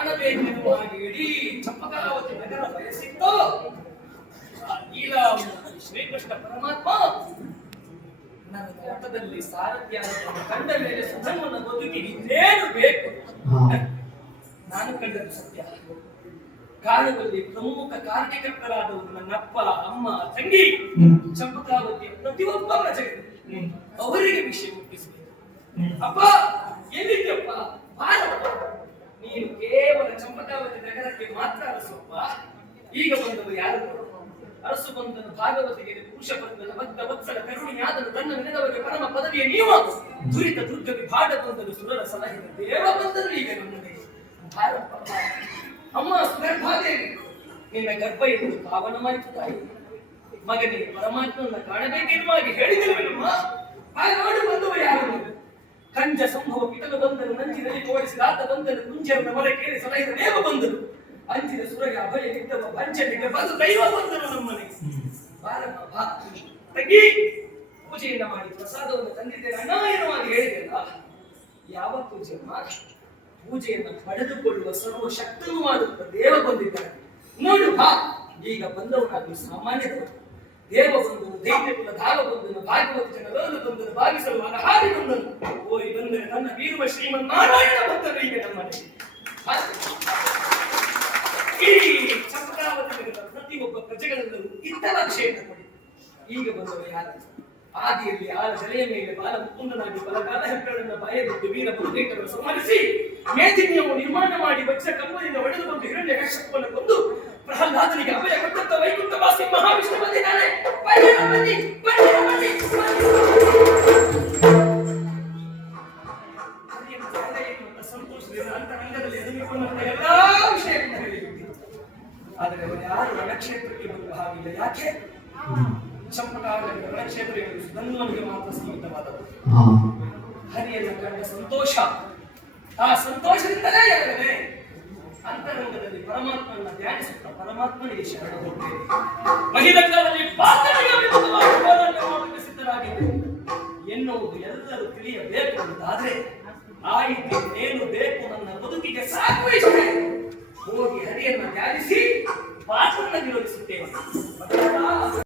ಕಾಣಬೇಕೆನ್ನುವ ಇಡೀ ಚಂಪಕಾವತಿ ನಗರ ಬಯಸಿತ್ತು. ಈಗ ಶ್ರೀಕೃಷ್ಣ ಪರಮಾತ್ಮ ನನ್ನ ತೋಟದಲ್ಲಿ ಸಾರಥ್ಯ ಕಂಡ ಮೇಲೆ ಸುಧರ್ಮನ ಬದುಕಿಗೆ ಇನ್ನೇನು ಬೇಕು? ನಾನು ಕಂಡ ಸತ್ಯ. ಕಾಲದಲ್ಲಿ ಪ್ರಮುಖ ಕಾರ್ಯಕರ್ತರಾದವರು ನನ್ನಪ್ಪ ಅಮ್ಮ ತಂಗಿ ಚಂಪಕಾವತಿಯ ಪ್ರತಿಯೊಬ್ಬ ಜಗತ್ತು ಅವರಿಗೆ ವಿಷಯ ಮುಟ್ಟಿಸಬೇಕು ಅಪ್ಪ ಎಲ್ಲಿದ್ದ ಕೇವಲ ಚಂಪಕಾವತಿ ನಗರಕ್ಕೆ ಮಾತ್ರ ಅರಸಪ್ಪ ಈಗ ಬಂದವರು ಯಾರು? ಅರಸು ಬಂದನು ಭಾಗವತಿಗೆ, ಪುರುಷ ಬಂದನು ಭಕ್ತ ವತ್ಸಲ ಕರುಣಿಯಾದನು ತನ್ನ ನೆನೆದವರಿಗೆ ಪರಮ ಪದವಿಯ ನೀವು ದುರಿತ ದುರ್ಗ ವಿಭಾಗ ಬಂದನು ಸುರರ ಸಲಹೆ ದೇವ ಬಂದರು ಈಗ ನಮ್ಮನೆ. ಅಮ್ಮ ಸುಗರ್ಭಾದೇವಿ ನಿನ್ನ ಗರ್ಭ ಎಂದು ಭಾವನ ತಾಯಿ. ಮಗನಿಗೆ ಪರಮಾತ್ಮನ ಕಾಣಬೇಕೆನ್ನುವಾಗಿ ಹೇಳಿದೆವಲ್ಲಮ್ಮ ಹಾಗಾಡು ಬಂದವ ಯಾರು? ಕಂಜ ಸಂಭವ ಕಿಟಲು ಬಂದರು ನಂಜಿನಲ್ಲಿ ತೋರಿಸಿದ ಆತ ಬಂದನು ಕುಂಜರನ ಮೊರೆ ಕೇಳಿ ಸಲಹಿದ ದೇವ ಬಂದರು. ಅಂಚಿನ ಸುರಗೆ ಅಭಯ ನಿದ್ದವ ಪಂಚನಿಗೆ ಬಂದು ದೈವ ಬಂದನು ನಮ್ಮನೆಗೆ ಬಾರಪ್ಪ ತಂಗಿ ಪೂಜೆಯಿಂದ ಮಾಡಿ ಪ್ರಸಾದವನ್ನು ತಂದಿದ್ದೇನೆ. ಅನಾಯನವಾಗಿ ಹೇಳಿದೆಲ್ಲ ಯಾವ ಪೂಜೆ ಪೂಜೆಯನ್ನು ಪಡೆದುಕೊಳ್ಳುವ ಸರ್ವ ಶಕ್ತನುವಾದ ದೇವ ಬಂದಿದ್ದಾನೆ. ನೋಡು, ಬಾ. ಈಗ ಬಂದವನಾಗಿ ಸಾಮಾನ್ಯ ದೇವ ಬಂದನು ದೈತ್ಯ ಕುಲ ಧಾರ ಬಂದನು ಭಾಗವತ ಜನರನ್ನು ಬಂದನು ಭಾಗಿಸಲು ಅನಹಾರಿ ಬಂದನು. ಬಂದರೆ ನನ್ನ ಶ್ರೀಮನ್ ನಾರಾಯಣ ಭಕ್ತರು ಈಗ ನಮ್ಮನೆ ಈ ಪ್ರತಿಯೊಬ್ಬ ಪ್ರಜೆಗಳೆಲ್ಲರೂ ಇತರ ಕ್ಷೇತ್ರ ಕೊಡಿ. ಈಗ ಬಂದವ ಯಾರು? ಆದಿಯಲ್ಲಿ ಆಳ ಜಲೆಯ ಮೇಲೆ ಬಾಲ ಮುಕುಂದನಾಗಿ ಬಲಕಾಲ ಹೆಬ್ಬೆರಳನ್ನ ಬಾಯಬಿಟ್ಟು ವೀರ ಬಹುತೇಕರನ್ನು ಸಂಹರಿಸಿ ಮೇದಿನಿಯನ್ನು ನಿರ್ಮಾಣ ಮಾಡಿ ವಜ್ರ ಕಂಬದಿಂದ ಒಡೆದು ಬಂದು ಹಿರಣ್ಯ ಕಶ್ಯಪವನ್ನು ಕೊಂದು ಪ್ರಹ್ಲಾದನಿಗೆ ಅಭಯ ಕೊಟ್ಟಂತ ವೈಕುಂಠ ವಾಸಿ ಮಹಾವಿಷ್ಣು ಬಂದಿದ್ದಾನೆ ಅಂತರಂಗದಲ್ಲಿ ಅಂತ ಎಲ್ಲಾ ವಿಷಯಗಳನ್ನು ಹೇಳಿಬಿಟ್ಟಿದ್ದರು ಆದರೆ ಅವರು ಯಾರು ರಣಕ್ಷೇತ್ರಕ್ಕೆ ಬರುವ ಹಾಗಿಲ್ಲ ಯಾಕೆ. ಚಂಪಕಾವಳಿಯ ರಣಕ್ಷೇತ್ರಗಳು ಸುಧನ್ವನಿಗೆ ಮಾತ್ರ ಸೀಮಿತವಾದವು. ಹರಿಯನ್ನು ಕಂಡ ಸಂತೋಷ ಆ ಸಂತೋಷದಿಂದಲೇ ಎರಡನೇ ಅಂತರಂಗದಲ್ಲಿ ಪರಮಾತ್ಮನ ಧ್ಯಾನಿಸುತ್ತಾ ಪರಮಾತ್ಮನಿಗೆ ಶರಣ ಹೋಗ್ತೇನೆ ಮಹಿಳಗಳಲ್ಲಿ ಅಂತಾದ್ರೆ ಆಯಿತು ಏನು ಬೇಕು ನನ್ನ ಬದುಕಿಗೆ ಸಾಕು ಇಷ್ಟೇ ಹೋಗಿ ಹರಿಯನ್ನು ತ್ಯಾಗಿಸಿ ಪಾತ್ರನ ವಿರೋಧಿಸುತ್ತೇನೆ